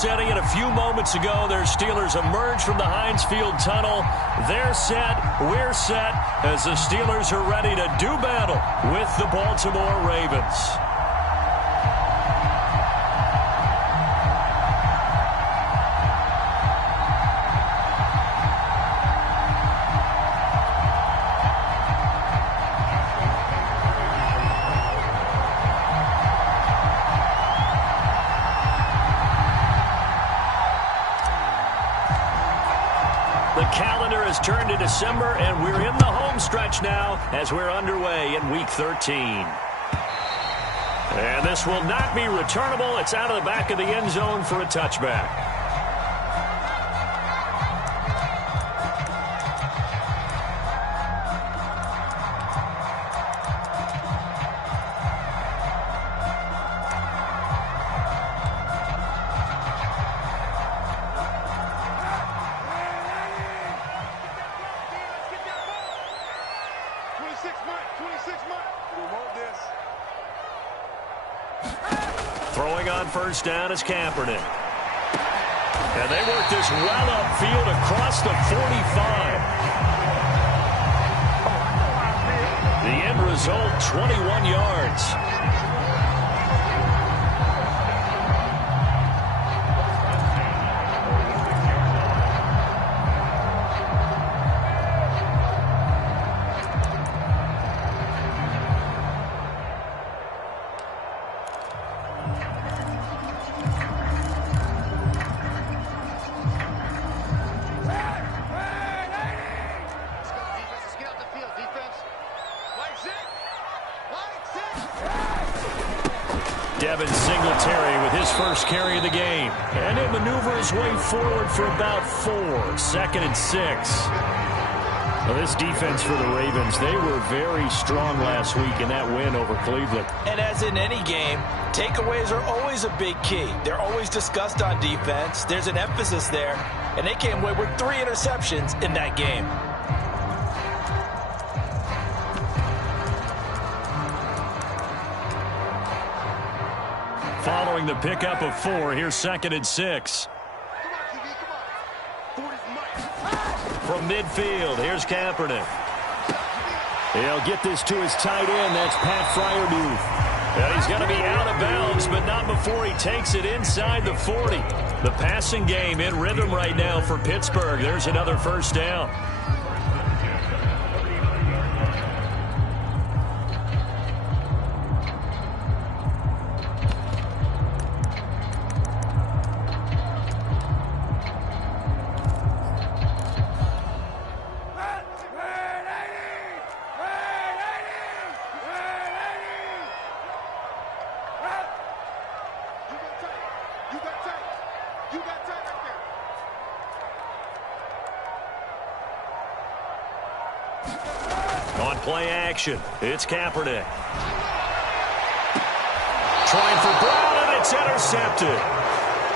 setting it a few moments ago. Their Steelers emerge from the Heinz Field tunnel. They're set. We're set as the Steelers are ready to do battle with the Baltimore Ravens. The calendar has turned to December, and we're in the home stretch now as we're underway in Week 13. And this will not be returnable. It's out of the back of the end zone for a touchback. Throwing on first down is Kaepernick. And they work this well upfield across the 45. The end result, 21 yards. Singletary with his first carry of the game. And he'll maneuver his way forward for about 4. 2nd and 6. Well, this defense for the Ravens, they were very strong last week in that win over Cleveland. And as in any game, takeaways are always a big key. They're always discussed on defense. There's an emphasis there. And they came away with 3 interceptions in that game. Following the pickup of 4, here's 2nd and 6. From midfield, here's Kaepernick. He'll get this to his tight end. That's Pat Fryermuth. Well, he's going to be out of bounds, but not before he takes it inside the 40. The passing game in rhythm right now for Pittsburgh. There's another first down. On play action, it's Kaepernick. Trying for Brown, and it's intercepted.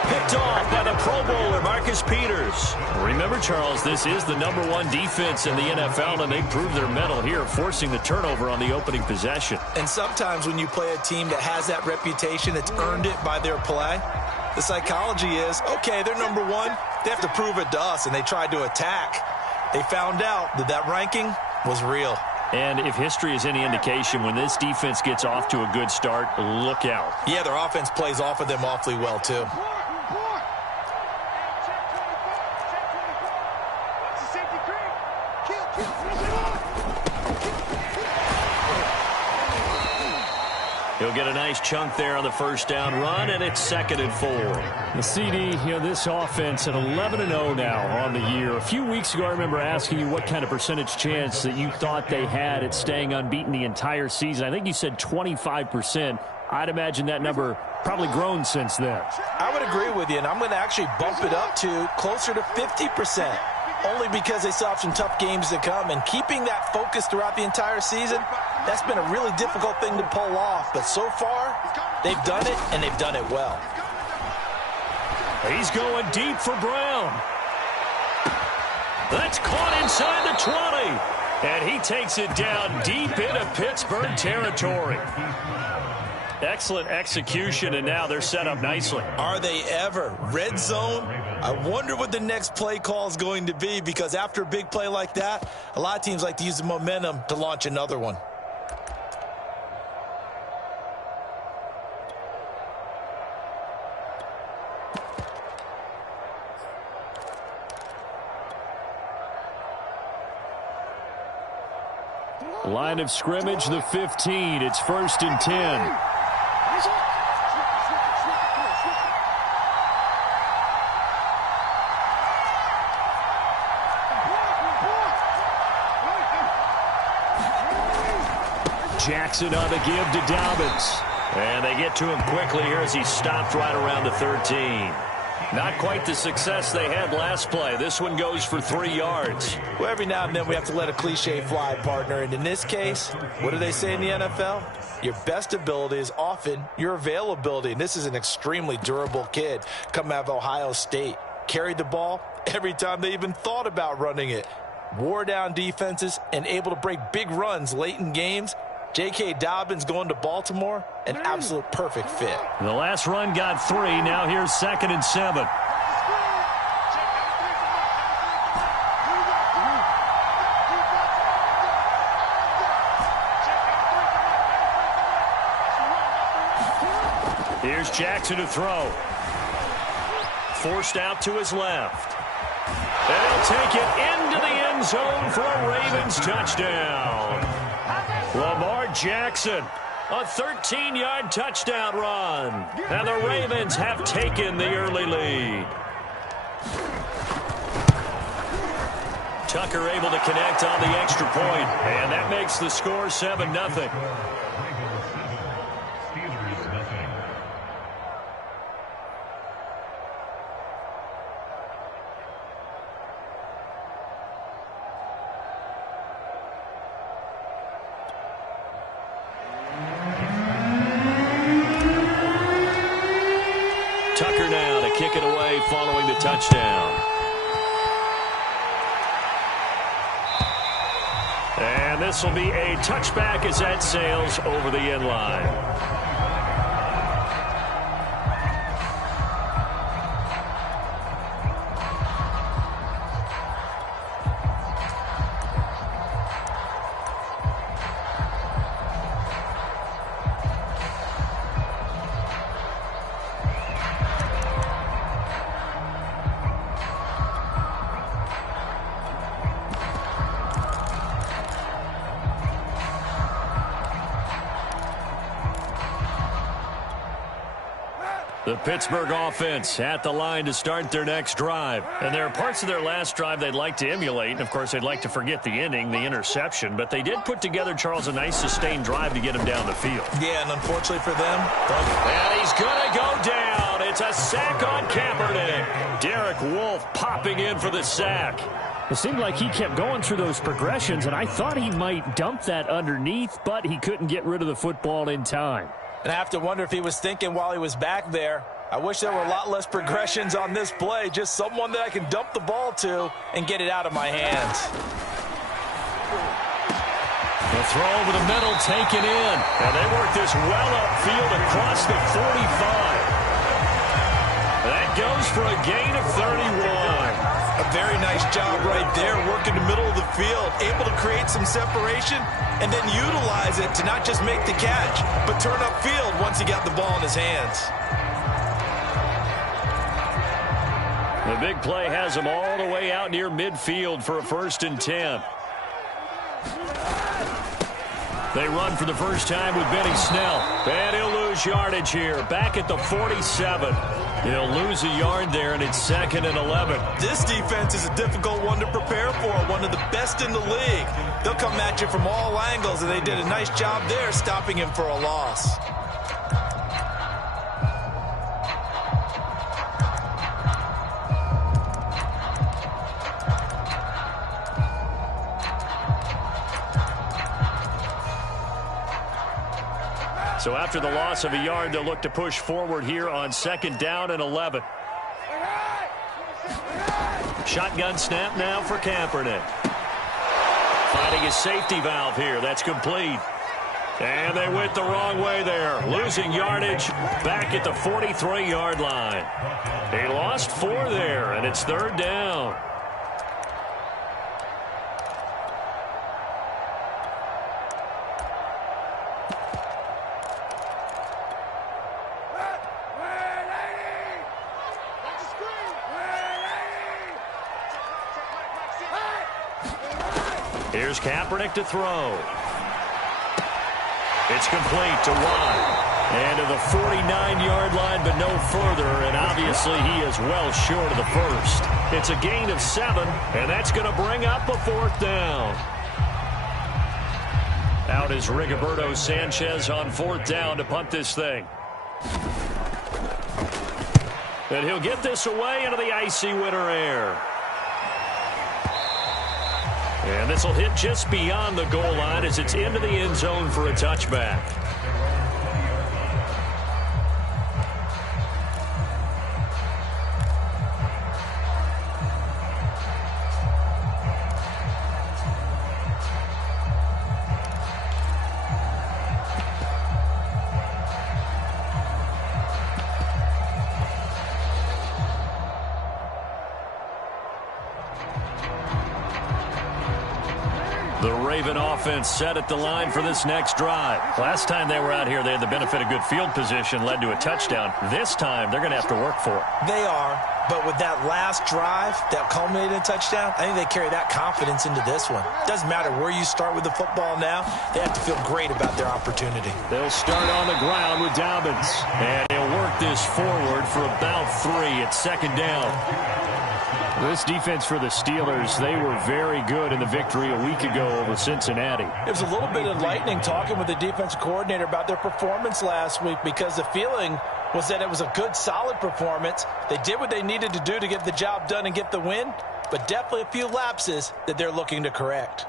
Picked off by the Pro Bowler, Marcus Peters. Remember, Charles, this is the #1 defense in the NFL, and they proved their mettle here, forcing the turnover on the opening possession. And sometimes when you play a team that has that reputation, that's earned it by their play, the psychology is, okay, they're #1. They have to prove it to us, and they tried to attack. They found out that that ranking was real. And if history is any indication, when this defense gets off to a good start, look out. Yeah, their offense plays off of them awfully well, too. He'll get a nice chunk there on the first down run, and it's 2nd and 4. The CD, this offense at 11-0 now on the year. A few weeks ago, I remember asking you what kind of percentage chance that you thought they had at staying unbeaten the entire season. I think you said 25%. I'd imagine that number probably grown since then. I would agree with you, and I'm going to actually bump it up to closer to 50%. Only because they still have some tough games to come, and keeping that focus throughout the entire season, that's been a really difficult thing to pull off. But so far, they've done it, and they've done it well. He's going deep for Brown. That's caught inside the 20. And he takes it down deep into Pittsburgh territory. Excellent execution, and now they're set up nicely. Are they ever? Red zone? I wonder what the next play call is going to be, because after a big play like that, a lot of teams like to use the momentum to launch another one. Line of scrimmage, the 15. It's 1st and 10. Jackson on the give to Dobbins. And they get to him quickly here as he stopped right around the 13. Not quite the success they had last play. This one goes for 3 yards. Well, every now and then we have to let a cliche fly, partner. And in this case, what do they say in the NFL? Your best ability is often your availability. And this is an extremely durable kid coming out of Ohio State. Carried the ball every time they even thought about running it. Wore down defenses and able to break big runs late in games. J.K. Dobbins going to Baltimore, an absolute perfect fit. The last run got 3. Now here's 2nd and 7. Here's Jackson to throw. Forced out to his left. And he'll take it into the end zone for a Ravens touchdown. Lamar Jackson, a 13-yard touchdown run. And the Ravens have taken the early lead. Tucker able to connect on the extra point, and that makes the score 7-0. Tucker now to kick it away following the touchdown. And this will be a touchback as that sails over the end line. The Pittsburgh offense at the line to start their next drive. And there are parts of their last drive they'd like to emulate. And, of course, they'd like to forget the inning, the interception. But they did put together, Charles, a nice sustained drive to get him down the field. Yeah, and unfortunately for them. And he's going to go down. It's a sack on Kaepernick. Derek Wolfe popping in for the sack. It seemed like he kept going through those progressions, and I thought he might dump that underneath, but he couldn't get rid of the football in time. And I have to wonder if he was thinking while he was back there, I wish there were a lot less progressions on this play, just someone that I can dump the ball to and get it out of my hands. The throw over the middle taken in. And they work this well upfield across the 45. That goes for a gain of 31. A very nice job right there, working the middle of the field, able to create some separation and then utilize it to not just make the catch, but turn upfield once he got the ball in his hands. The big play has him all the way out near midfield for a 1st and 10. They run for the first time with Benny Snell. And he'll lose yardage here. Back at the 47. He'll lose a yard there, and it's 2nd and 11. This defense is a difficult one to prepare for, one of the best in the league. They'll come at you from all angles, and they did a nice job there stopping him for a loss. So after the loss of a yard, they'll look to push forward here on 2nd down and 11. Shotgun snap now for Kaepernick. Finding his safety valve here. That's complete. And they went the wrong way there. Losing yardage back at the 43-yard line. They lost 4 there, and it's 3rd down. Here's Kaepernick to throw. It's complete to Watt. And to the 49-yard line, but no further. And obviously he is well short of the first. It's a gain of 7, and that's going to bring up a 4th down. Out is Rigoberto Sanchez on 4th down to punt this thing. And he'll get this away into the icy winter air. And this will hit just beyond the goal line as it's into the end zone for a touchback. The Raven offense set at the line for this next drive. Last time they were out here, they had the benefit of good field position, led to a touchdown. This time, they're going to have to work for it. They are, but with that last drive that culminated in a touchdown, I think they carry that confidence into this one. Doesn't matter where you start with the football now, they have to feel great about their opportunity. They'll start on the ground with Dobbins, and he'll work this forward for about 3 at 2nd down. This defense for the Steelers, they were very good in the victory a week ago over Cincinnati. It was a little bit enlightening talking with the defensive coordinator about their performance last week because the feeling was that it was a good, solid performance. They did what they needed to do to get the job done and get the win, but definitely a few lapses that they're looking to correct.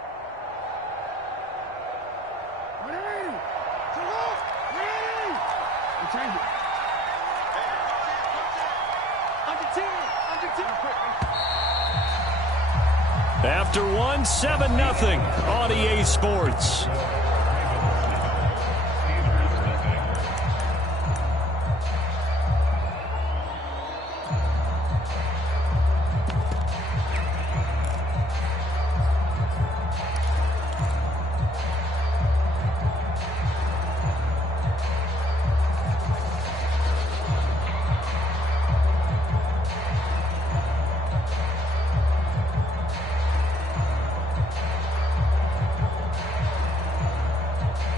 After 1, 7-0 on EA Sports.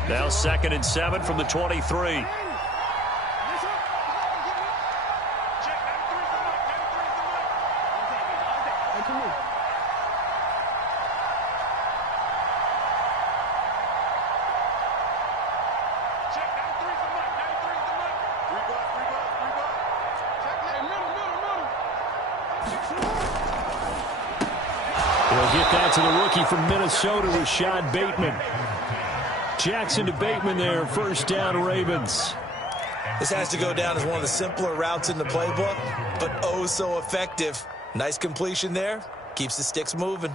Now 2nd and 7 from the 23. He'll get that to the rookie from Minnesota, Rashad Bateman. Jackson to Bateman there, 1st down Ravens. This has to go down as one of the simpler routes in the playbook, but oh so effective. Nice completion there. Keeps the sticks moving.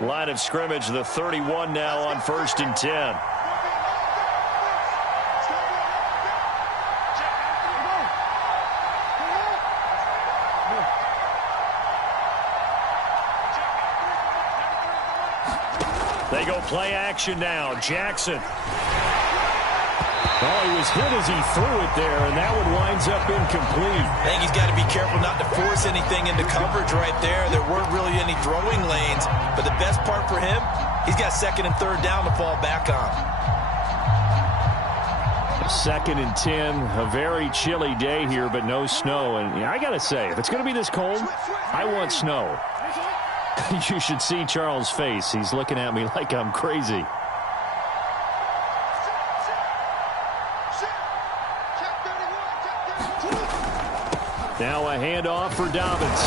Line of scrimmage, the 31 now on 1st and 10. They go play action now. Jackson. Oh, he was hit as he threw it there, and that one winds up incomplete. I think he's got to be careful not to force anything into coverage right there. There weren't really any throwing lanes, but the best part for him, he's got 2nd and 3rd down to fall back on. 2nd and 10, a very chilly day here, but no snow. And I got to say, if it's going to be this cold, I want snow. You should see Charles' face. He's looking at me like I'm crazy. Now a handoff for Dobbins.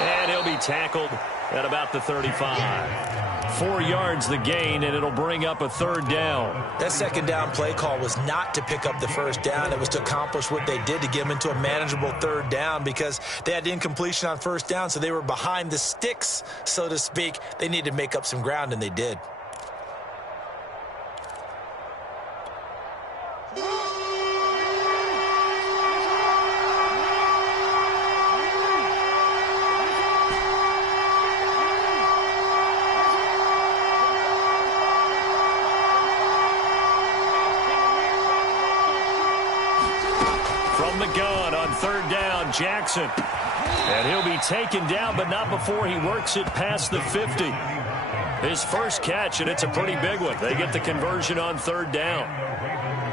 And he'll be tackled at about the 35. 4 yards the gain, and it'll bring up a 3rd down. That 2nd down play call was not to pick up the 1st down. It was to accomplish what they did to get them into a manageable 3rd down because they had incompletion on 1st down, so they were behind the sticks, so to speak. They needed to make up some ground, and they did. third down, Jackson. And he'll be taken down, but not before he works it past the 50. His first catch, and it's a pretty big one. They get the conversion on third down.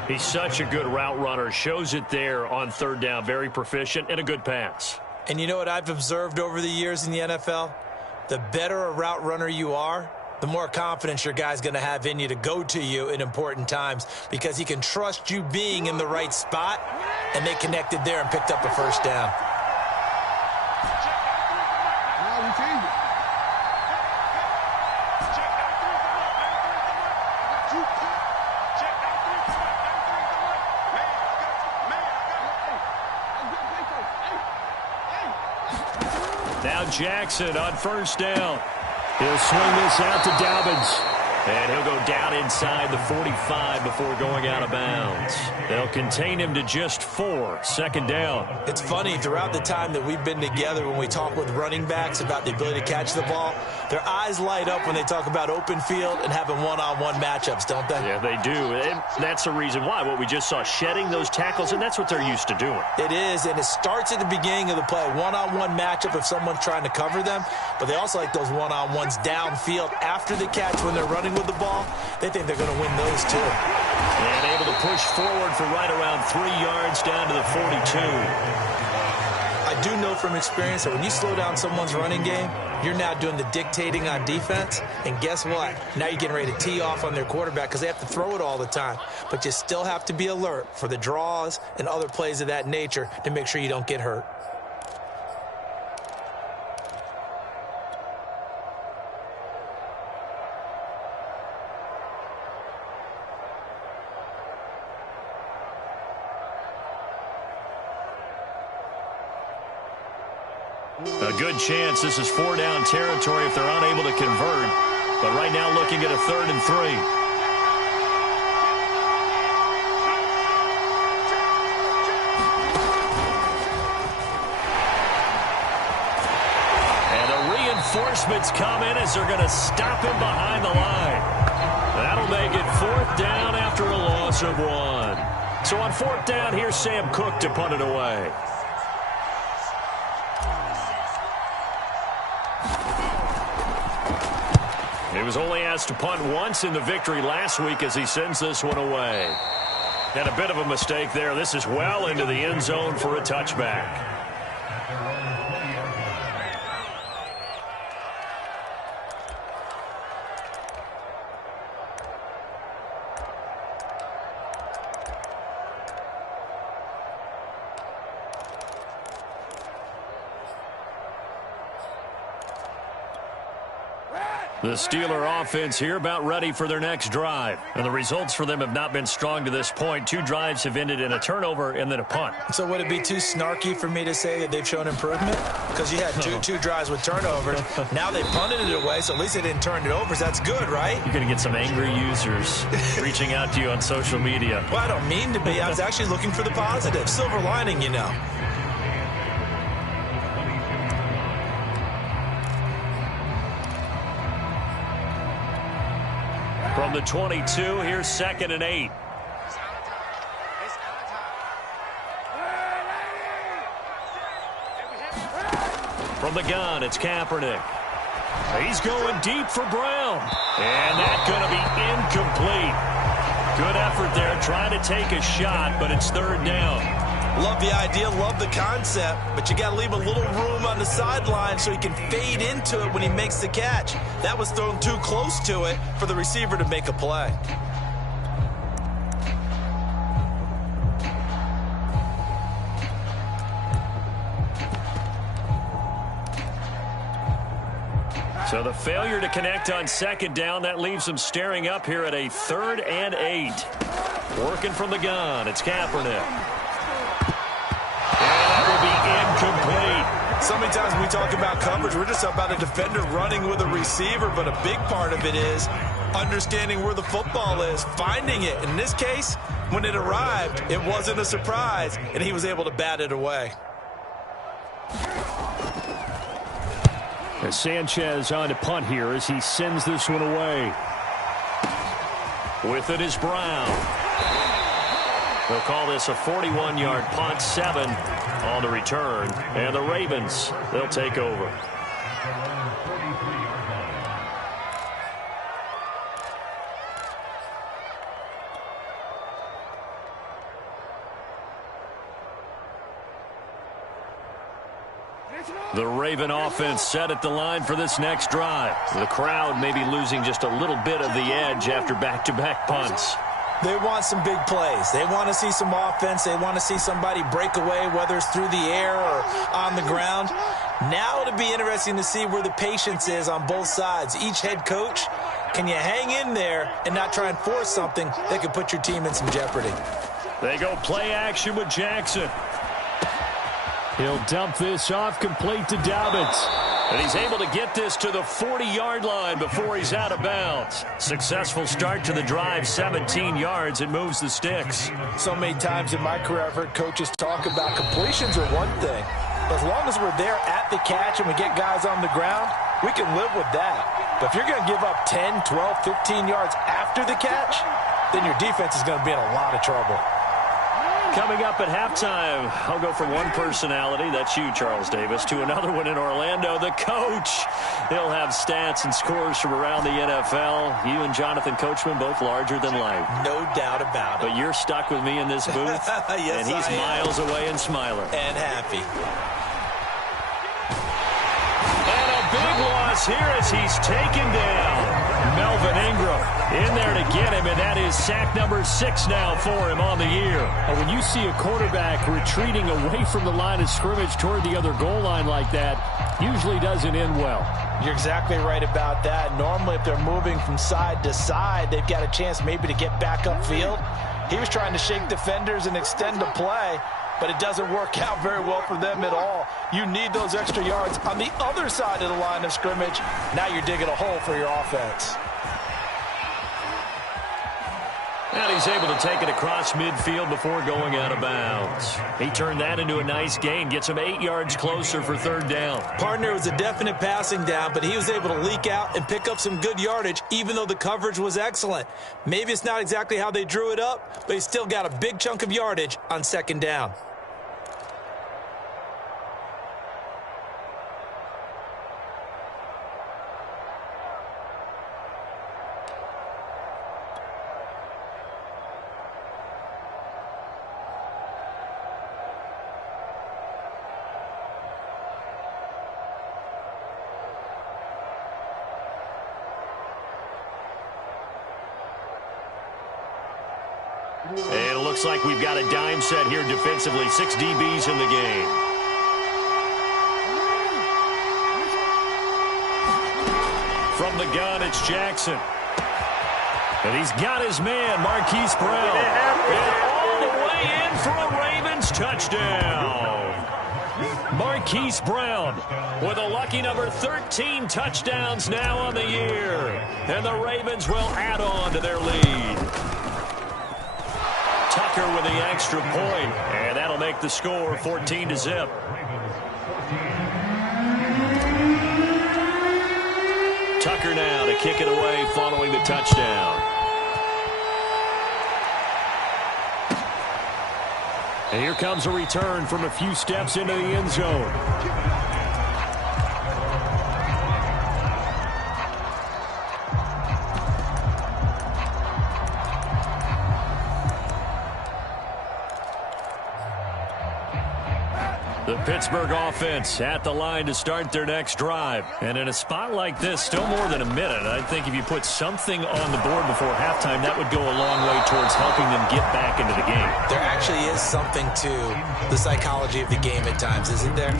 He's such a good route runner. Shows it there on third down. Very proficient and a good pass. And you know what I've observed over the years in the NFL? The better a route runner you are, the more confidence your guy's going to have in you to go to you in important times because he can trust you being in the right spot, and they connected there and picked up a first down. Now Jackson on first down. He'll swing this out to Dobbins. And he'll go down inside the 45 before going out of bounds. They'll contain him to just 4. Second down. It's funny, throughout the time that we've been together, when we talk with running backs about the ability to catch the ball, their eyes light up when they talk about open field and having one-on-one matchups, don't they? Yeah, they do. And that's the reason why. What we just saw, shedding those tackles, and that's what they're used to doing. It is, and it starts at the beginning of the play. One-on-one matchup if someone's trying to cover them, but they also like those one-on-ones downfield after the catch when they're running with the ball. They think they're going to win those too. And able to push forward for right around 3 yards down to the 42. I do know from experience that when you slow down someone's running game, you're now doing the dictating on defense. And guess what? Now you're getting ready to tee off on their quarterback because they have to throw it all the time. But you still have to be alert for the draws and other plays of that nature to make sure you don't get hurt. A good chance this is 4-down territory if they're unable to convert. But right now looking at a 3rd and 3. And the reinforcements come in as they're going to stop him behind the line. That'll make it 4th down after a loss of 1. So on 4th down, here's Sam Cook to punt it away. He was only asked to punt once in the victory last week as he sends this one away. And a bit of a mistake there. This is well into the end zone for a touchback. The Steeler offense here about ready for their next drive. And the results for them have not been strong to this point. 2 drives have ended in a turnover and then a punt. So would it be too snarky for me to say that they've shown improvement? Because you had two drives with turnovers. Now they punted it away, so at least they didn't turn it over. So that's good, right? You're going to get some angry users reaching out to you on social media. Well, I don't mean to be. I was actually looking for the positive. Silver lining, you know. From the 22, here's 2nd and 8. From the gun, it's Kaepernick. He's going deep for Brown. And that's going to be incomplete. Good effort there, trying to take a shot, but it's 3rd down. Love the idea, love the concept, but you got to leave a little room on the sideline so he can fade into it when he makes the catch. That was thrown too close to it for the receiver to make a play. So the failure to connect on 2nd down, that leaves them staring up here at a 3rd and 8. Working from the gun, it's Kaepernick. Incomplete. So many times when we talk about coverage, we're just about a defender running with a receiver, but a big part of it is understanding where the football is, finding it. In this case, when it arrived, it wasn't a surprise, and he was able to bat it away. As Sanchez on to punt here as he sends this one away. With it is Brown. They'll call this a 41-yard punt, 7 on the return. And the Ravens, they'll take over. The Raven offense set at the line for this next drive. The crowd may be losing just a little bit of the edge after back-to-back punts. They want some big plays. They want to see some offense. They want to see somebody break away, whether it's through the air or on the ground. Now it'll be interesting to see where the patience is on both sides. Each head coach, can you hang in there and not try and force something that could put your team in some jeopardy? They go play action with Jackson. He'll dump this off complete to Dobbins. And he's able to get this to the 40-yard line before he's out of bounds. Successful start to the drive, 17 yards, and moves the sticks. So many times in my career I've heard coaches talk about completions are one thing. As long as we're there at the catch and we get guys on the ground, we can live with that. But if you're going to give up 10, 12, 15 yards after the catch, then your defense is going to be in a lot of trouble. Coming up at halftime, I'll go from one personality, that's you, Charles Davis, to another one in Orlando, the coach. He'll have stats and scores from around the NFL. You and Jonathan Coachman, both larger than life. No doubt about it. But you're stuck with me in this booth, yes, and he's miles away and smiling. And happy. And a big loss here as he's taken down. Melvin Ingram in there to get him, and that is sack number 6 now for him on the year. When you see a quarterback retreating away from the line of scrimmage toward the other goal line like that, usually doesn't end well. You're exactly right about that. Normally, if they're moving from side to side, they've got a chance maybe to get back upfield. He was trying to shake defenders and extend the play, but it doesn't work out very well for them at all. You need those extra yards on the other side of the line of scrimmage. Now you're digging a hole for your offense. And he's able to take it across midfield before going out of bounds. He turned that into a nice gain, gets him 8 yards closer for third down. Partner was a definite passing down, but he was able to leak out and pick up some good yardage, even though the coverage was excellent. Maybe it's not exactly how they drew it up, but he still got a big chunk of yardage on second down. And it looks like we've got a dime set here defensively. 6 DBs in the game. From the gun, it's Jackson. And he's got his man, Marquise Brown. And all the way in for a Ravens touchdown. Marquise Brown with a lucky number 13 touchdowns now on the year. And the Ravens will add on to their lead. Tucker with the extra point, and that'll make the score 14-0. Tucker now to kick it away following the touchdown. And here comes a return from a few steps into the end zone. The Pittsburgh offense at the line to start their next drive. And in a spot like this, still more than a minute, I think if you put something on the board before halftime, that would go a long way towards helping them get back into the game. There actually is something to the psychology of the game at times, isn't there?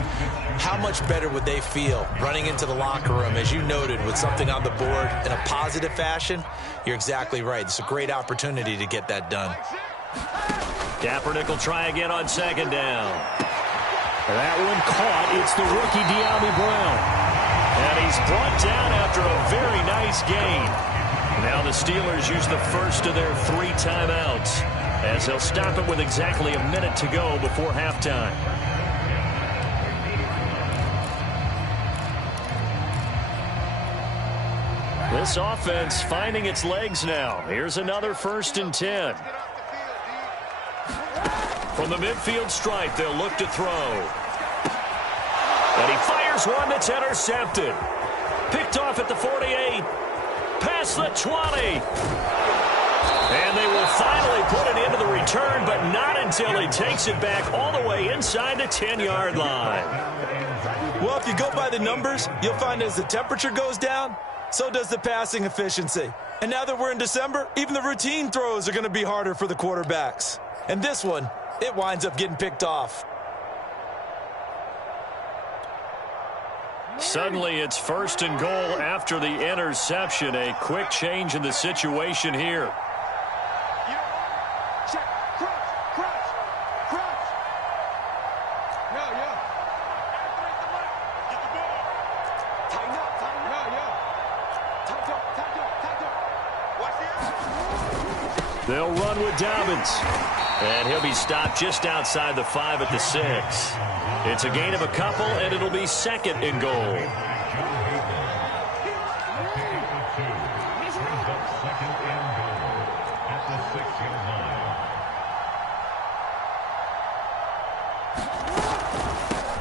How much better would they feel running into the locker room, as you noted, with something on the board in a positive fashion? You're exactly right. It's a great opportunity to get that done. Kaepernick will try again on second down. That one caught. It's the rookie De'Ami Brown. And he's brought down after a very nice gain. Now the Steelers use the first of their 3 timeouts as they'll stop it with exactly a minute to go before halftime. This offense finding its legs now. Here's another 1st and 10. From the midfield stripe, they'll look to throw. And he fires one that's intercepted. Picked off at the 48. Past the 20. And they will finally put it into the return, but not until he takes it back all the way inside the 10-yard line. Well, if you go by the numbers, you'll find as the temperature goes down, so does the passing efficiency. And now that we're in December, even the routine throws are going to be harder for the quarterbacks. And this one, it winds up getting picked off. Suddenly, it's 1st and goal after the interception. A quick change in the situation here. They'll run with Dobbins. And he'll be stopped just outside the 5 at the 6. It's a gain of a couple, and it'll be 2nd and goal.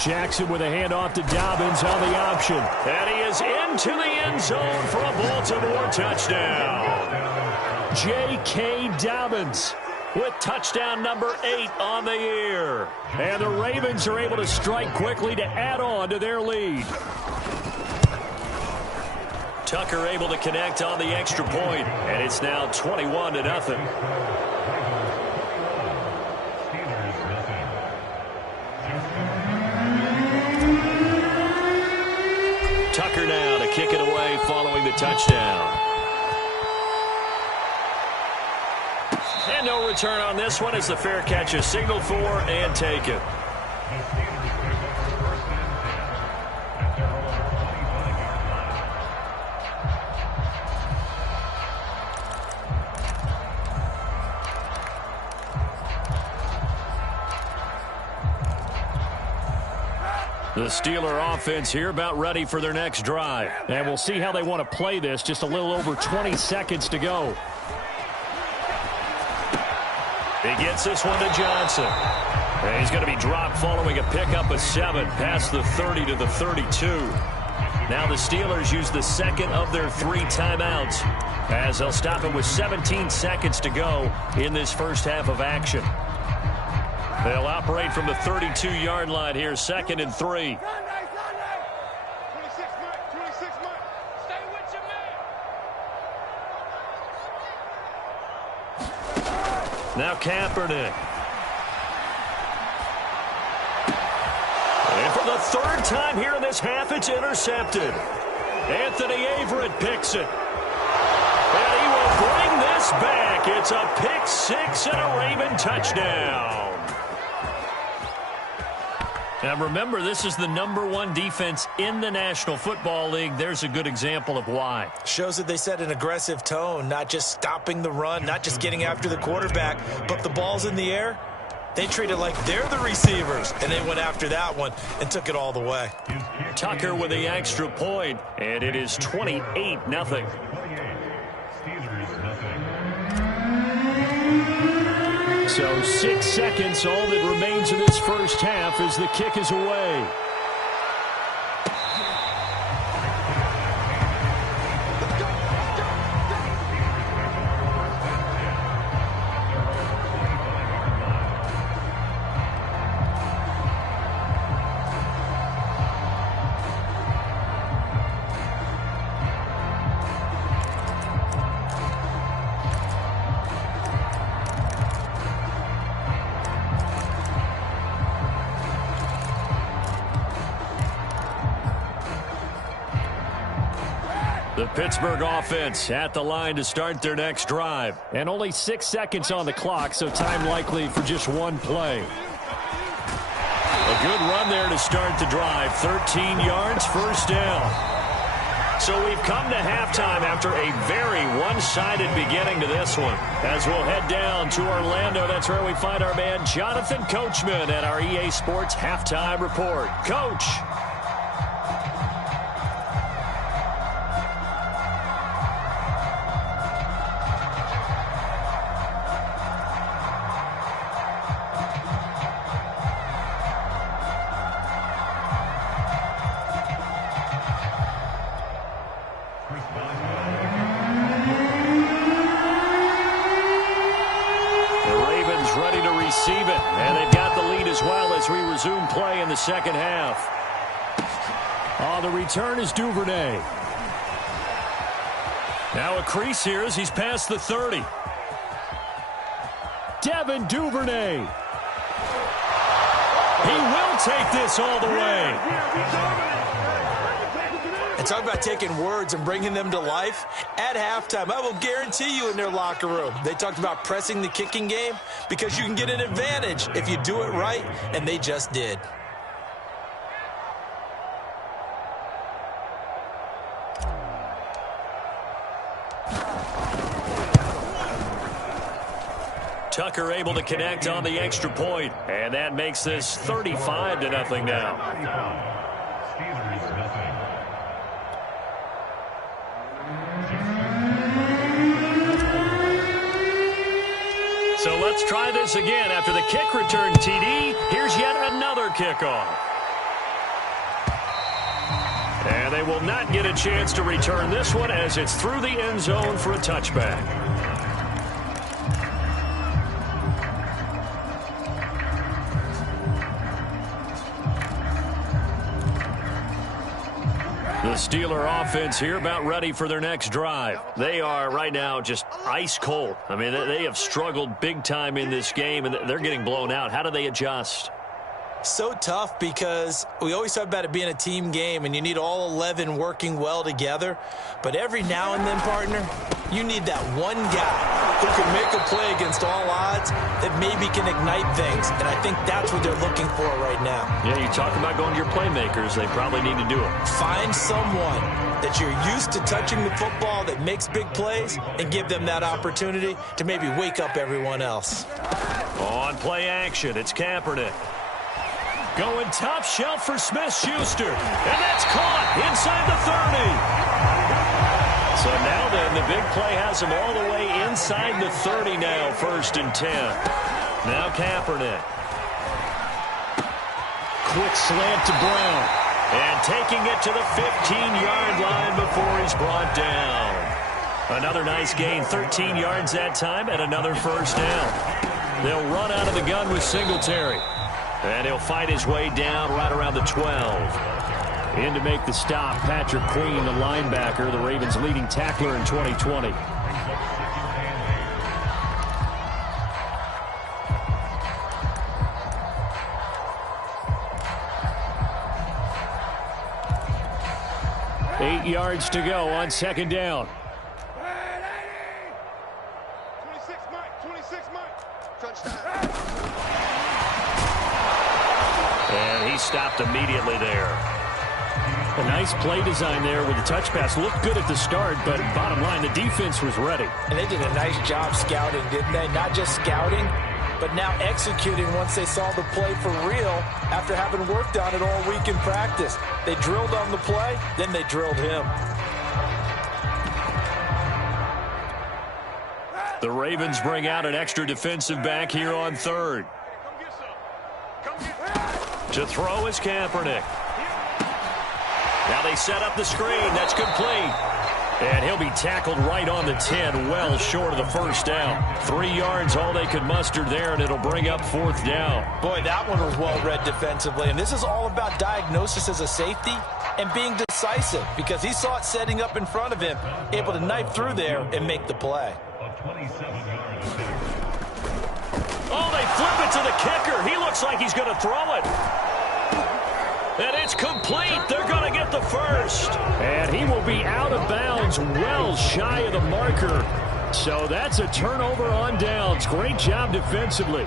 Jackson with a handoff to Dobbins on the option. And he is into the end zone for a Baltimore touchdown. J.K. Dobbins with touchdown number 8 on the year. And the Ravens are able to strike quickly to add on to their lead. Tucker able to connect on the extra point, and it's now 21-0. Tucker now to kick it away following the touchdown. And no return on this one as the fair catch is signaled for and taken. The Steeler offense here about ready for their next drive. And we'll see how they want to play this. Just a little over 20 seconds to go. He gets this one to Johnson. And he's going to be dropped following a pickup of 7 past the 30 to the 32. Now the Steelers use the second of their 3 timeouts as they'll stop it with 17 seconds to go in this first half of action. They'll operate from the 32-yard line here, 2nd and 3. Now Kaepernick. And for the 3rd time here in this half, it's intercepted. Anthony Averett picks it. And he will bring this back. It's a pick 6 and a Raven touchdown. Now remember, this is the #1 defense in the National Football League. There's a good example of why. Shows that they set an aggressive tone, not just stopping the run, not just getting after the quarterback, but the ball's in the air. They treat it like they're the receivers, and they went after that one and took it all the way. Tucker with the extra point, and it is 28-0. So 6 seconds, all that remains of this first half as the kick is away. The Pittsburgh offense at the line to start their next drive. And only 6 seconds on the clock, so time likely for just one play. A good run there to start the drive. 13 yards, first down. So we've come to halftime after a very one-sided beginning to this one. As we'll head down to Orlando, that's where we find our man Jonathan Coachman at our EA Sports Halftime Report. Coach. second half. Oh, the return is Duvernay. Now a crease here as he's past the 30. Devin Duvernay. He will take this all the way. And talk about taking words and bringing them to life. At halftime, I will guarantee you in their locker room, they talked about pressing the kicking game because you can get an advantage if you do it right, and they just did. Tucker able to connect on the extra point, and that makes this 35-0 now. So let's try this again. After the kick return TD, here's yet another kickoff. And they will not get a chance to return this one as it's through the end zone for a touchback. The Steeler offense here about ready for their next drive. They are right now just ice cold. I mean, they have struggled big time in this game, and they're getting blown out. How do they adjust? So tough because we always talk about it being a team game and you need all 11 working well together. But every now and then, partner, you need that one guy who can make a play against all odds that maybe can ignite things. And I think that's what they're looking for right now. Yeah, you talk about going to your playmakers. They probably need to do it. Find someone that you're used to touching the football that makes big plays and give them that opportunity to maybe wake up everyone else. On play action, it's Kaepernick. Going top shelf for Smith-Schuster. And that's caught inside the 30. So now then, the big play has him all the way inside the 30 now, 1st and 10. Now Kaepernick. Quick slant to Brown. And taking it to the 15-yard line before he's brought down. Another nice gain, 13 yards that time, and another first down. They'll run out of the gun with Singletary. And he'll fight his way down right around the 12. In to make the stop, Patrick Queen, the linebacker, the Ravens' leading tackler in 2020. Eight yards to go on second down. 26 Mike. Touchdown. And he stopped immediately there. A nice play design there with the touch pass. Looked good at the start, but bottom line, the defense was ready. And they did a nice job scouting, didn't they? Not just scouting, but now executing once they saw the play for real after having worked on it all week in practice. They drilled on the play, then they drilled him. The Ravens bring out an extra defensive back here on 3rd. To throw is Kaepernick. Now they set up the screen. That's complete. And he'll be tackled right on the 10, well short of the first down. 3 yards, all they could muster there, and it'll bring up 4th down. Boy, that one was well read defensively. And this is all about diagnosis as a safety and being decisive because he saw it setting up in front of him, able to knife through there and make the play. Oh, they flip it to the kicker. He looks like he's going to throw it. And it's complete. They're going to get the first. And he will be out of bounds well shy of the marker. So that's a turnover on downs. Great job defensively.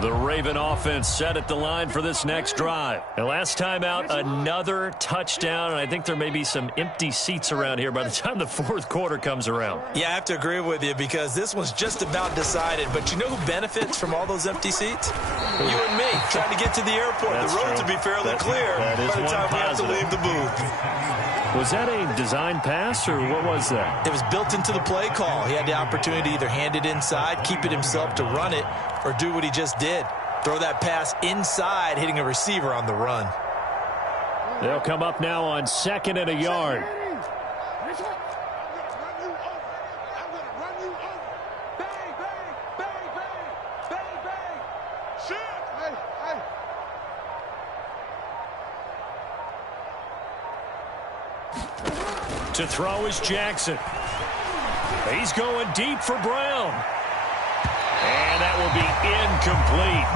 The Raven offense set at the line for this next drive. And last time out, another touchdown. And I think there may be some empty seats around here by the time the 4th quarter comes around. Yeah, I have to agree with you because this one's just about decided. But you know who benefits from all those empty seats? You and me, trying to get to the airport. That's the roads true. will be fairly clear that is by the time we have to positive. leave the booth. Was that a design pass, or what was that? It was built into the play call. He had the opportunity to either hand it inside, keep it himself to run it, or do what he just did. Throw that pass inside, hitting a receiver on the run. They'll come up now on 2nd and a yard. To throw is Jackson. He's going deep for Brown. And that will be incomplete.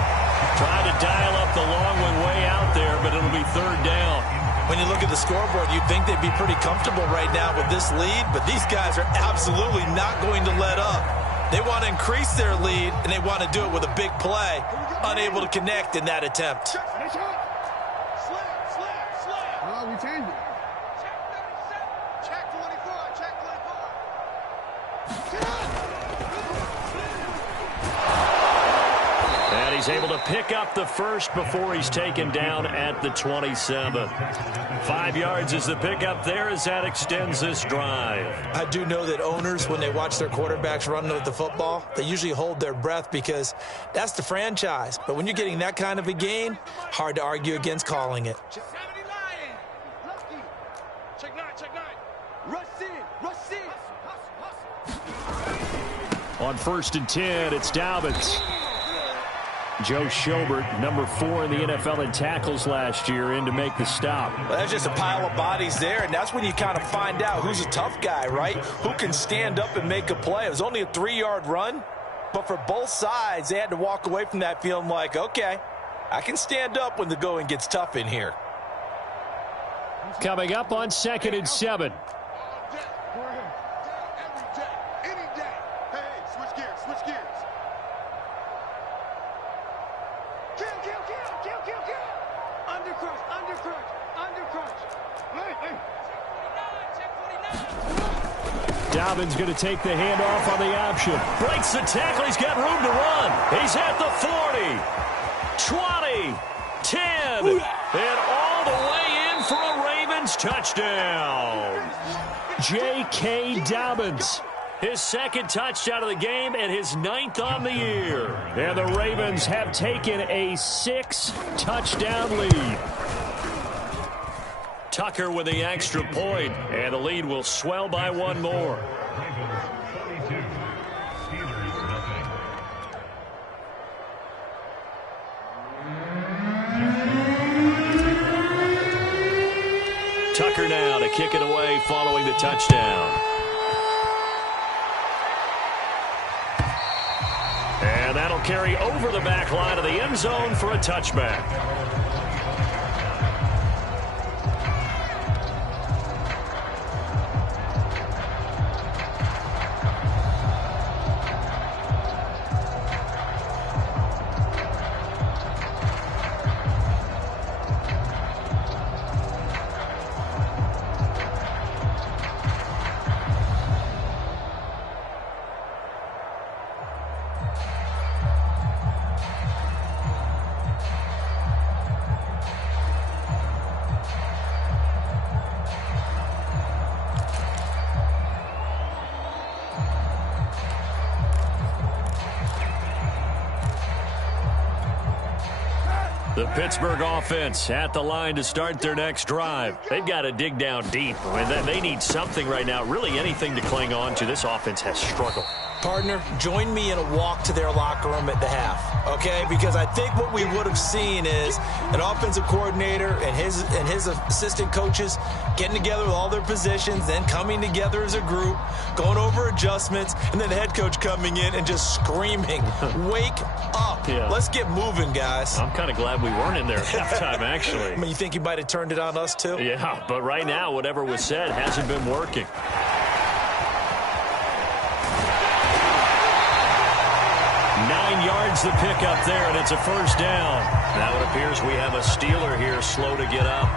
Trying to dial up the long one way out there, but it'll be third down. When you look at the scoreboard, you'd think they'd be pretty comfortable right now with this lead, but these guys are absolutely not going to let up. They want to increase their lead, and they want to do it with a big play. Unable to connect in that attempt. We changed it. And he's able to pick up the first before he's taken down at the 27. 5 yards is the pickup there as that extends this drive. I do know that owners, when they watch their quarterbacks run with the football, they usually hold their breath because that's the franchise. But when you're getting that kind of a gain, hard to argue against calling it. On 1st and 10, it's Dobbins. Joe Schobert, number 4 in the NFL in tackles last year, in to make the stop. Well, that's just a pile of bodies there, and that's when you kind of find out who's a tough guy, right? Who can stand up and make a play. It was only a 3-yard run, but for both sides, they had to walk away from that feeling like, okay, I can stand up when the going gets tough in here. Coming up on 2nd and 7. Dobbins going to take the handoff on the option. Breaks the tackle. He's got room to run. He's at the 40, 20, 10, and all the way in for a Ravens touchdown. J.K. Dobbins. His 2nd touchdown of the game and his 9th on the year. And the Ravens have taken a 6-touchdown lead. Tucker with the extra point, and the lead will swell by 1 more. Tucker now to kick it away following the touchdown. And that'll carry over the back line of the end zone for a touchback. The Pittsburgh offense at the line to start their next drive. They've got to dig down deep. I mean, they need something right now, really anything to cling on to. This offense has struggled. Partner, join me in a walk to their locker room at the half, okay? Because I think what we would have seen is an offensive coordinator and his assistant coaches getting together with all their positions, then coming together as a group, going over adjustments, and then the head coach coming in and just screaming, wake up. Yeah. Let's get moving, guys. I'm kind of glad we weren't in there at halftime, actually. I mean, you think he might have turned it on us, too? Yeah, but right now, whatever was said hasn't been working. Yards the pickup there, and it's a first down. Now it appears we have a Steeler here slow to get up.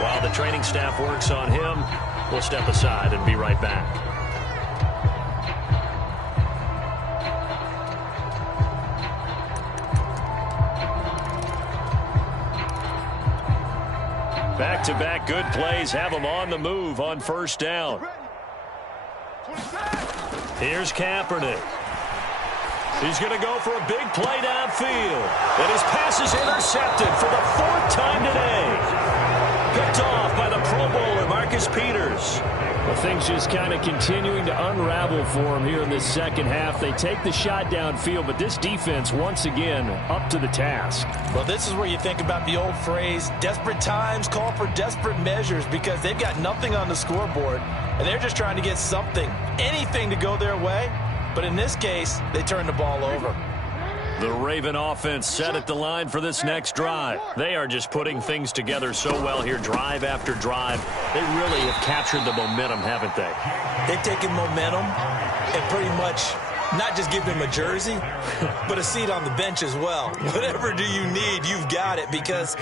While the training staff works on him, we'll step aside and be right back. Back-to-back good plays have them on the move on first down. Here's Kaepernick. He's going to go for a big play downfield. And his pass is intercepted for the 4th time today. Picked off by the Pro Bowler, Marcus Peters. Well, things just kind of continuing to unravel for him here in this second half. They take the shot downfield, but this defense, once again, up to the task. Well, this is where you think about the old phrase, desperate times call for desperate measures, because they've got nothing on the scoreboard, and they're just trying to get something, anything to go their way. But in this case, they turn the ball over. The Raven offense set at the line for this next drive. They are just putting things together so well here, drive after drive. They really have captured the momentum, haven't they? They've taken momentum and pretty much not just give him a jersey, but a seat on the bench as well. Whatever do you need, you've got it, because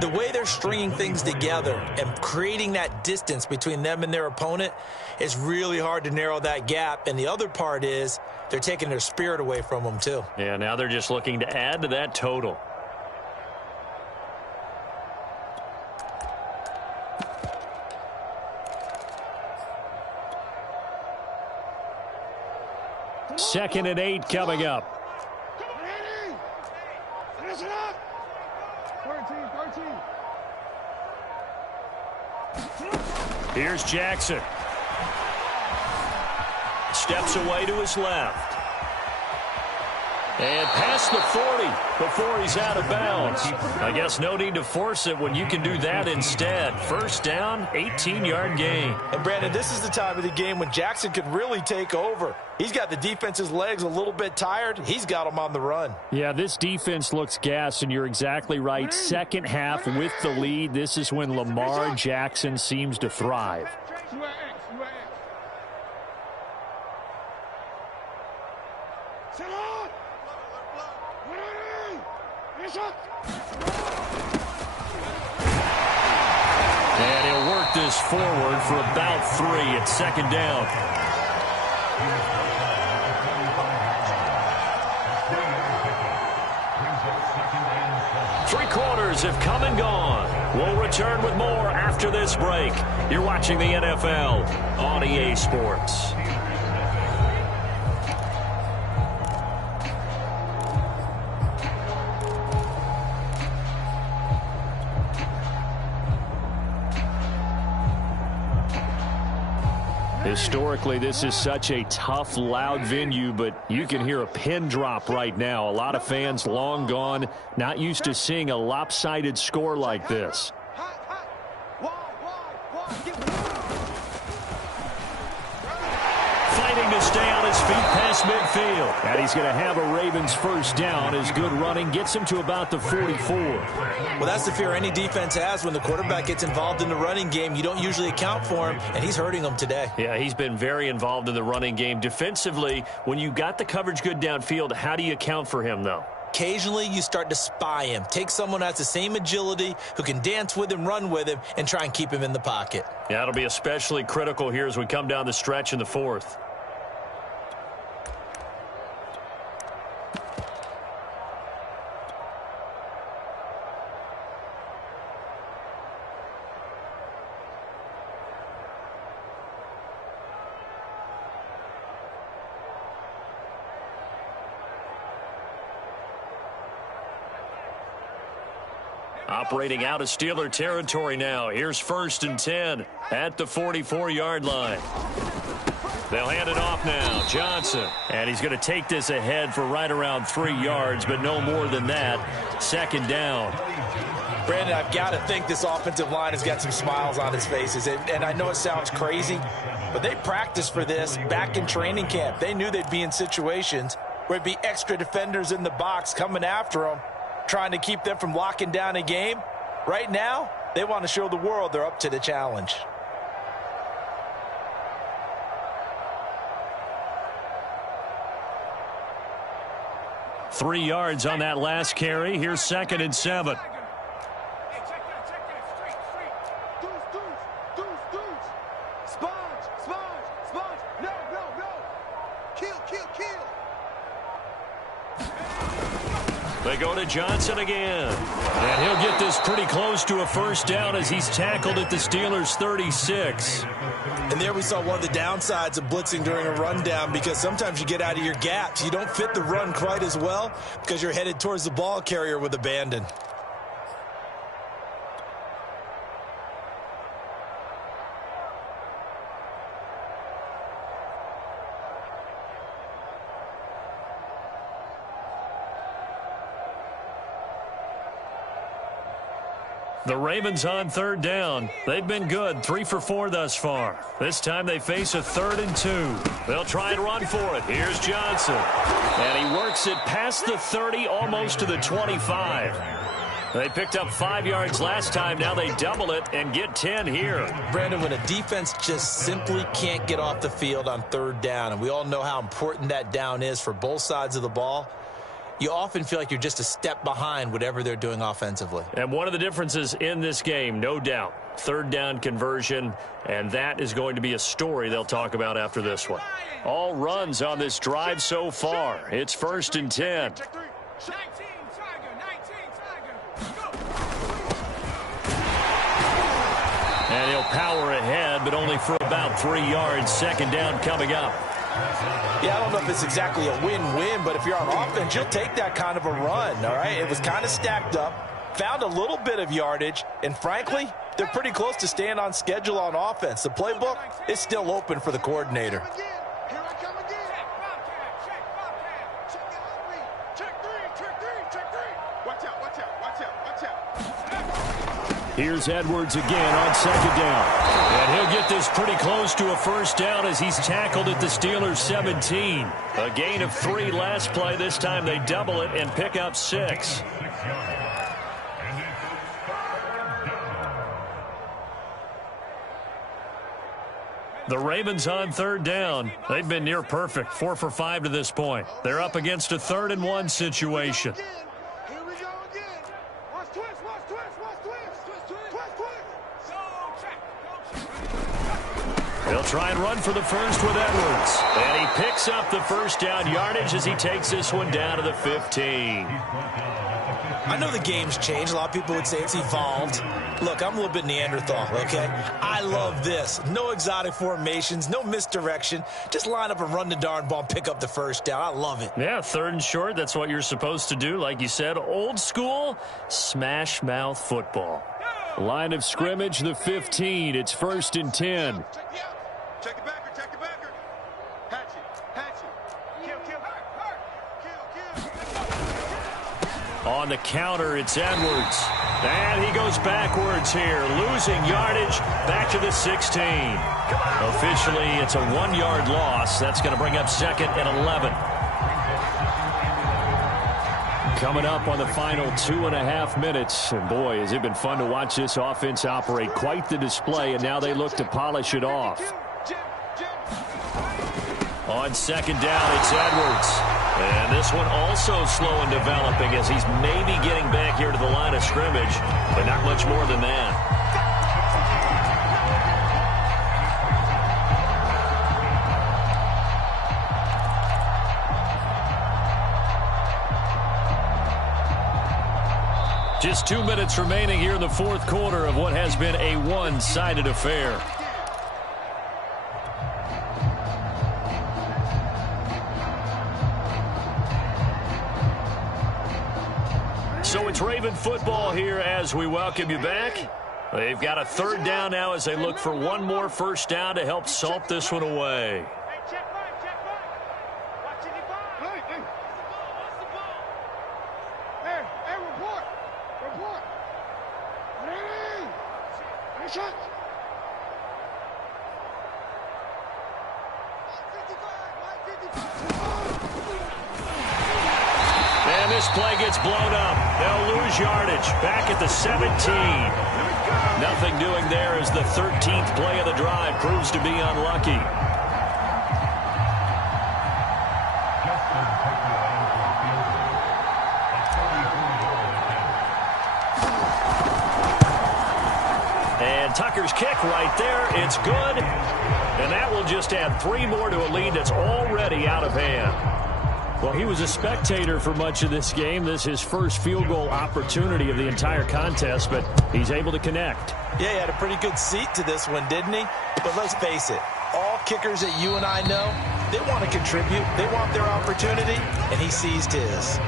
the way they're stringing things together and creating that distance between them and their opponent, it's really hard to narrow that gap. And the other part is they're taking their spirit away from them too. Yeah, now they're just looking to add to that total. Second and 8 coming up. Come on, Eddie! Finish it up! 13. Here's Jackson. Steps away to his left. And past the 40 before he's out of bounds. I guess no need to force it when you can do that instead. First down, 18-yard gain. And, Brandon, this is the time of the game when Jackson could really take over. He's got the defense's legs a little bit tired. He's got them on the run. Yeah, this defense looks gassed, and you're exactly right. Second half with the lead, this is when Lamar Jackson seems to thrive. And he'll work this forward for about 3 at second down. Three quarters have come and gone. We'll return with more after this break. You're watching the NFL on EA Sports. Historically, this is such a tough, loud venue, but you can hear a pin drop right now. A lot of fans long gone, not used to seeing a lopsided score like this. Fighting to stay on his feet past midfield. And he's going to have a Ravens first down. His good running gets him to about the 44. Well, that's the fear any defense has when the quarterback gets involved in the running game. You don't usually account for him, and he's hurting them today. Yeah, he's been very involved in the running game. Defensively, when you got the coverage good downfield, how do you account for him, though? Occasionally, you start to spy him. Take someone who has the same agility, who can dance with him, run with him, and try and keep him in the pocket. Yeah, it'll be especially critical here as we come down the stretch in the fourth. Operating out of Steeler territory now. Here's 1st and 10 at the 44-yard line. They'll hand it off now. Johnson. And he's going to take this ahead for right around 3 yards, but no more than that. Second down. Brandon, I've got to think this offensive line has got some smiles on his faces. And I know it sounds crazy, but they practiced for this back in training camp. They knew they'd be in situations where it'd be extra defenders in the box coming after them, trying to keep them from locking down a game. Right now, they want to show the world they're up to the challenge. Three yards on that last carry. Here's 2nd and 7. They go to Johnson again. And he'll get this pretty close to a first down as he's tackled at the Steelers' 36. And there we saw one of the downsides of blitzing during a rundown, because sometimes you get out of your gaps. You don't fit the run quite as well because you're headed towards the ball carrier with abandon. The Ravens on third down. They've been good, 3 for 4 thus far. This time they face a 3rd and 2. They'll try and run for it. Here's Johnson. And he works it past the 30, almost to the 25. They picked up 5 yards last time. Now they double it and get 10 here. Brandon, when a defense just simply can't get off the field on third down, and we all know how important that down is for both sides of the ball, you often feel like you're just a step behind whatever they're doing offensively. And one of the differences in this game, no doubt, third down conversion, and that is going to be a story they'll talk about after this one. All runs on this drive so far. It's 1st and 10. And he'll power ahead, but only for about 3 yards. 2nd down coming up. Yeah, I don't know if it's exactly a win-win, but if you're on offense, you'll take that kind of a run, all right? It was kind of stacked up, found a little bit of yardage, and frankly, they're pretty close to staying on schedule on offense. The playbook is still open for the coordinator. Here's Edwards again on 2nd down. And he'll get this pretty close to a 1st down as he's tackled at the Steelers' 17. A gain of 3 last play. This time they double it and pick up 6. The Ravens on 3rd down. They've been near perfect, 4 for 5 to this point. They're up against a 3rd and 1 situation. They'll try and run for the first with Edwards. And he picks up the 1st down yardage as he takes this one down to the 15. I know the game's changed. A lot of people would say it's evolved. Look, I'm a little bit Neanderthal, okay? I love this. No exotic formations, no misdirection. Just line up and run the darn ball and pick up the 1st down. I love it. Yeah, 3rd and short. That's what you're supposed to do. Like you said, old school, smash mouth football. Line of scrimmage, the 15. It's 1st and 10. Check it backer, check it backer. Hatch it. Kill. On the counter, it's Edwards. And he goes backwards here, losing yardage back to the 16. Officially, it's a 1-yard loss. That's going to bring up 2nd and 11. Coming up on the final 2.5 minutes. And boy, has it been fun to watch this offense operate. Quite the display, and now they look to polish it off. On 2nd down, it's Edwards. And this one also slow in developing as he's maybe getting back here to the line of scrimmage, but not much more than that. Just 2 minutes remaining here in the 4th quarter of what has been a one-sided affair. So it's Raven football here as we welcome you back. They've got a 3rd down now as they look for one more 1st down to help salt this one away. And this play gets blown up. They'll lose yardage back at the 17. Nothing doing there as the 13th play of the drive proves to be unlucky. And Tucker's kick right there. It's good. And that will just add 3 more to a lead that's already out of hand. Well, he was a spectator for much of this game. This is his first field goal opportunity of the entire contest, but he's able to connect. Yeah, he had a pretty good seat to this one, didn't he? But let's face it, all kickers that you and I know, they want to contribute. They want their opportunity, and he seized his.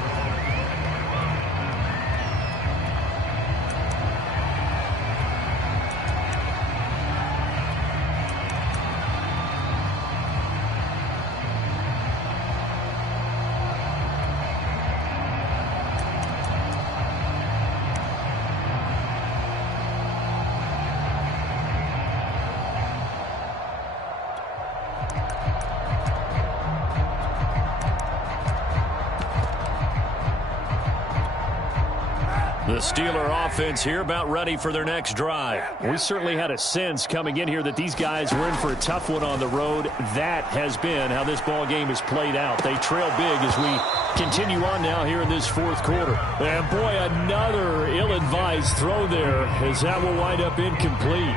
The Steeler offense here about ready for their next drive. We certainly had a sense coming in here that these guys were in for a tough one on the road. That has been how this ball game has played out. They trail big as we continue on now here in this fourth quarter. And boy, another ill-advised throw there as that will wind up incomplete.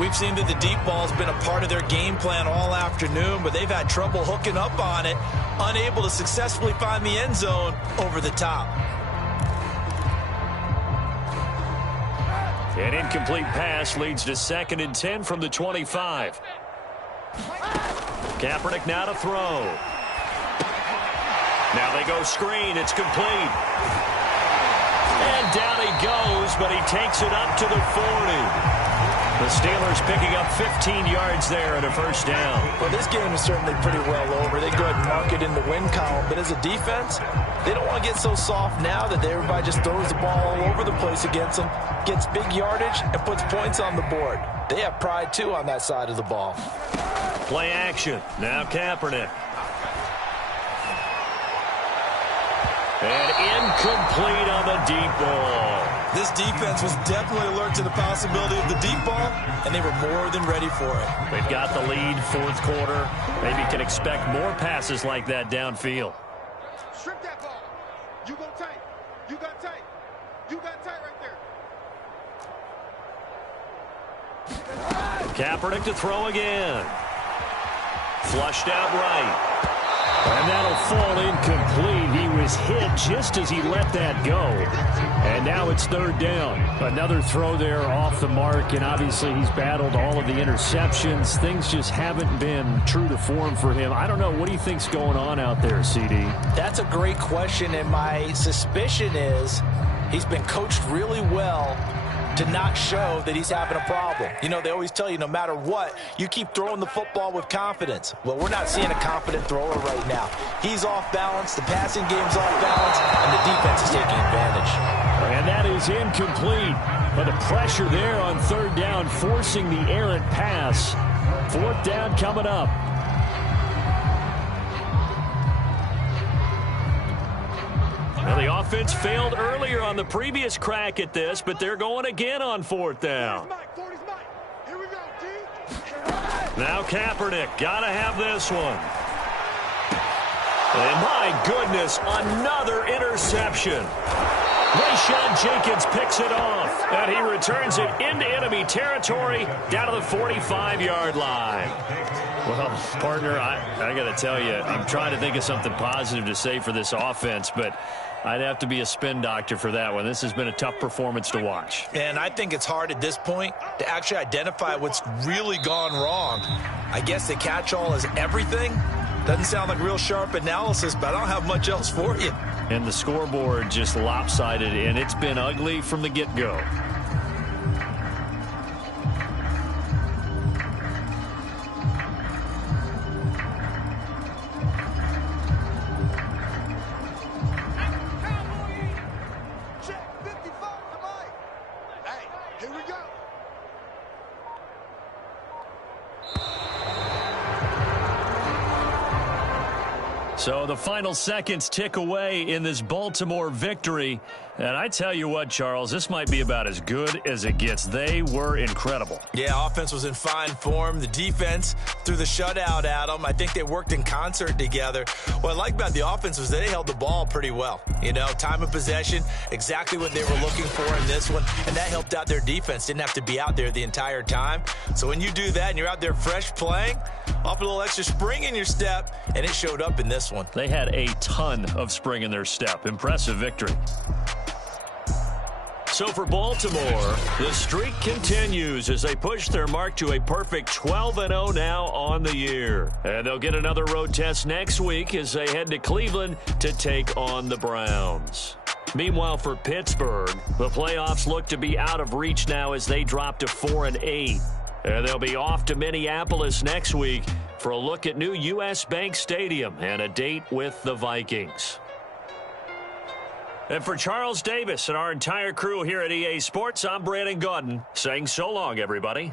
We've seen that the deep ball has been a part of their game plan all afternoon, but they've had trouble hooking up on it, unable to successfully find the end zone over the top. An incomplete pass leads to 2nd and 10 from the 25. Kaepernick now to throw. Now they go screen. It's complete. And down he goes, but he takes it up to the 40. The Steelers picking up 15 yards there and a first down. Well, this game is certainly pretty well over. They go ahead and mark it in the win column. But as a defense, they don't want to get so soft now that everybody just throws the ball all over the place against them, gets big yardage, and puts points on the board. They have pride, too, on that side of the ball. Play action. Now Kaepernick. And incomplete on the deep ball. This defense was definitely alert to the possibility of the deep ball, and they were more than ready for it. They've got the lead, fourth quarter. Maybe can expect more passes like that downfield. Strip that ball. You go tight. You got tight. You got tight right there. Kaepernick to throw again. Flushed out right. And that'll fall incomplete. He was hit just as he let that go. And now it's 3rd down. Another throw there off the mark, and obviously he's battled all of the interceptions. Things just haven't been true to form for him. I don't know. What do you think's going on out there, CD? That's a great question, and my suspicion is he's been coached really well to not show that he's having a problem. You know, they always tell you no matter what, you keep throwing the football with confidence. Well, we're not seeing a confident thrower right now. He's off balance, the passing game's off balance, and the defense is taking advantage. And that is incomplete. But the pressure there on 3rd down, forcing the errant pass. 4th down coming up. Well, the offense failed earlier on the previous crack at this, but they're going again on 4th down. Here we go, D. Now Kaepernick, gotta have this one. And my goodness, another interception. Rayshon Jenkins picks it off, and he returns it into enemy territory down to the 45-yard line. Well, partner, I got to tell you, I'm trying to think of something positive to say for this offense, but I'd have to be a spin doctor for that one. This has been a tough performance to watch. And I think it's hard at this point to actually identify what's really gone wrong. I guess the catch-all is everything. Doesn't sound like real sharp analysis, but I don't have much else for you. And the scoreboard just lopsided, and it's been ugly from the get-go. Check 55 to Mike. Hey, here we go. So the final seconds tick away in this Baltimore victory. And I tell you what, Charles, this might be about as good as it gets. They were incredible. Yeah, offense was in fine form. The defense threw the shutout at them. I think they worked in concert together. What I like about the offense was they held the ball pretty well. You know, time of possession, exactly what they were looking for in this one. And that helped out their defense. Didn't have to be out there the entire time. So when you do that and you're out there fresh playing, off a little extra spring in your step, and it showed up in this one. They had a ton of spring in their step. Impressive victory. So for Baltimore, the streak continues as they push their mark to a perfect 12-0 now on the year. And they'll get another road test next week as they head to Cleveland to take on the Browns. Meanwhile, for Pittsburgh, the playoffs look to be out of reach now as they drop to 4-8. And they'll be off to Minneapolis next week for a look at new U.S. Bank Stadium and a date with the Vikings. And for Charles Davis and our entire crew here at EA Sports, I'm Brandon Gaudin saying so long, everybody.